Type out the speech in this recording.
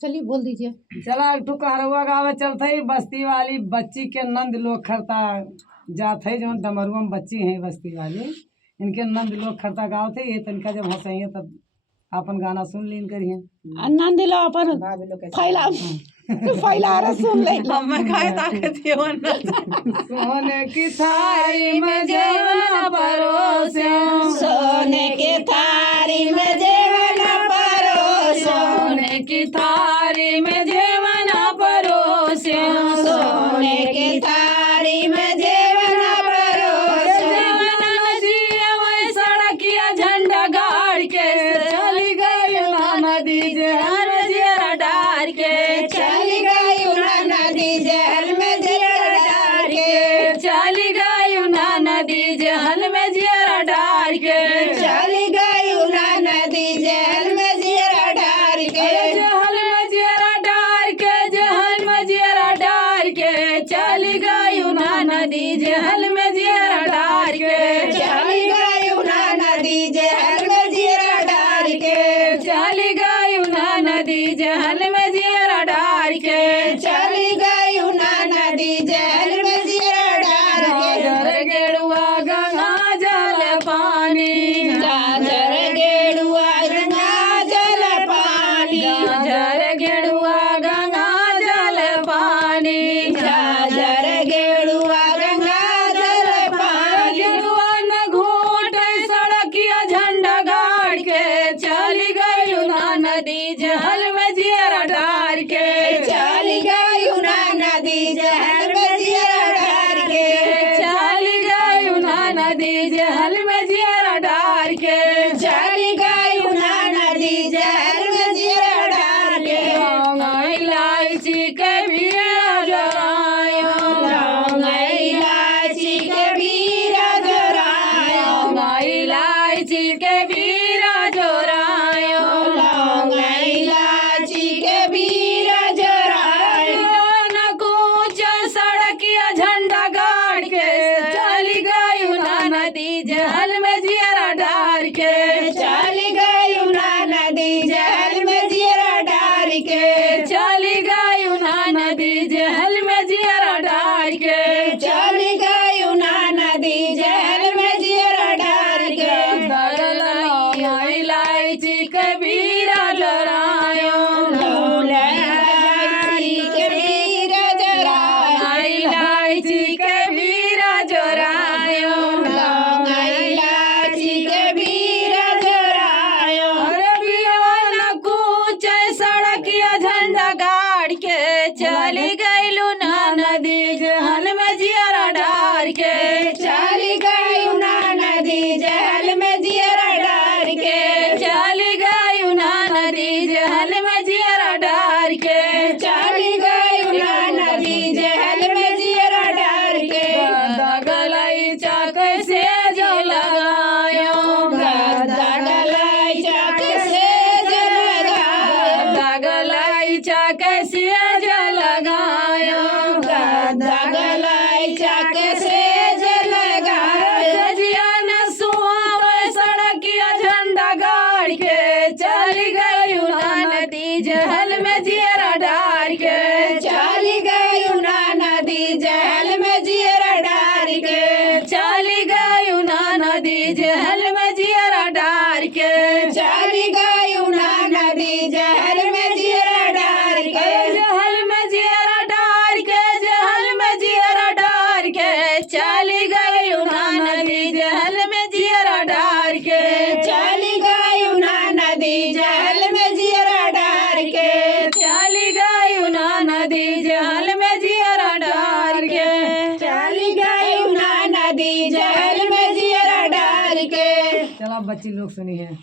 चलिए बोल दीजिए। चला एक ठो कहरवा गावे चलते बस्ती वाली बच्ची के नंद लोग खरता जात है जो डमरुआ में बच्ची है बस्ती वाली इनके नंद लोग खरता गावत है ये तनका जब हंसइए तब अपन गाना सुन लीन करिए नंद लो अपन फैला फैला रहा सुन ले हमें खाए ताकत ये वरना सोने की थाली में जेवन परोसे सोने के थारी में जेवन परोसो सोने की थाली में जेवन परोसे सोने के थारी में जेवन परोसो सड़किया झंडा गाड़ के चली गई नदी जहर जिया डार के चली गई नदी जहल में जिया डार के चली गई नदी जहल में जिया डार के चली गई नदी जहल में जिया डार के जहल में जिया डार के जहल में जिया डार के चली गई नदी जहल में जिया डार के चली गई नदी जहल में जिया डार के चली गई नदी जहल में जिया डार के चली गई नदी जहल में जिया डार के गाजर गेरुआ गंगा जल पानी गाजर गेरुआ गंगा जल पानी गाजर गेरुआ गंगा जल पानी गाजर गेरुआ गंगा जल पानी गेरुआ न घूट सड़किया झंडा गाड़ के चली गई नदी जहल में जिया डार के चली गई नदी जहल में जिया डार के चली गई नदी जहल में जिया डार के चली गई नदी जहल में जिया डार के इलायची के भी जरायो लौंग इलायची के बीरा जोरायो इलायची के भी जोरायो लौंग इलायची के बीरा जोरायो न कूच सड़किया झंडा गाड़ के चली गई नदी जहल में जिया डार के चली गई नदी जहल में जिया डार के चली गई नदी जहल में जिया डार के चली गई नदी जहल में जिया डार के इलायची के बीरा जरायो लौंग इलायची के बीरा जोरायो इलायची के बीरा जोरायो लौंग इलायची के बीरा जोरायो अरे बियान कूच सड़किया झंडा गाड़ के चली गई नदी जहल में जिया डार के चली गई नदी जहल में जिया डार के चली गई नदी जहल में जिया डार के चली गई नदी जहल में जिया डार के गलई चक से जो लगायो गदा डलाई चक से जलगायो गलई चक से जो लगायो गदा डलाई चक से जलगायो जिया न सुहावे सड़किया झंडा गाड़ के चली गई नदी जहल में जिया डार के चली गई नदी जहल में जिया डार के चली गई नदी जहल में जिया डार के चली गई नदी जहल में जिया डार के जहल में जिया डार के जहल में जिया डार के चली गई नदी जहल में जिया डार के चली गई नदी जहल में जिया डार के चली गई नदी जहल में जिया डार के चली गई नदी जहल में जिया डार के चला बच्ची लोग सुनी है।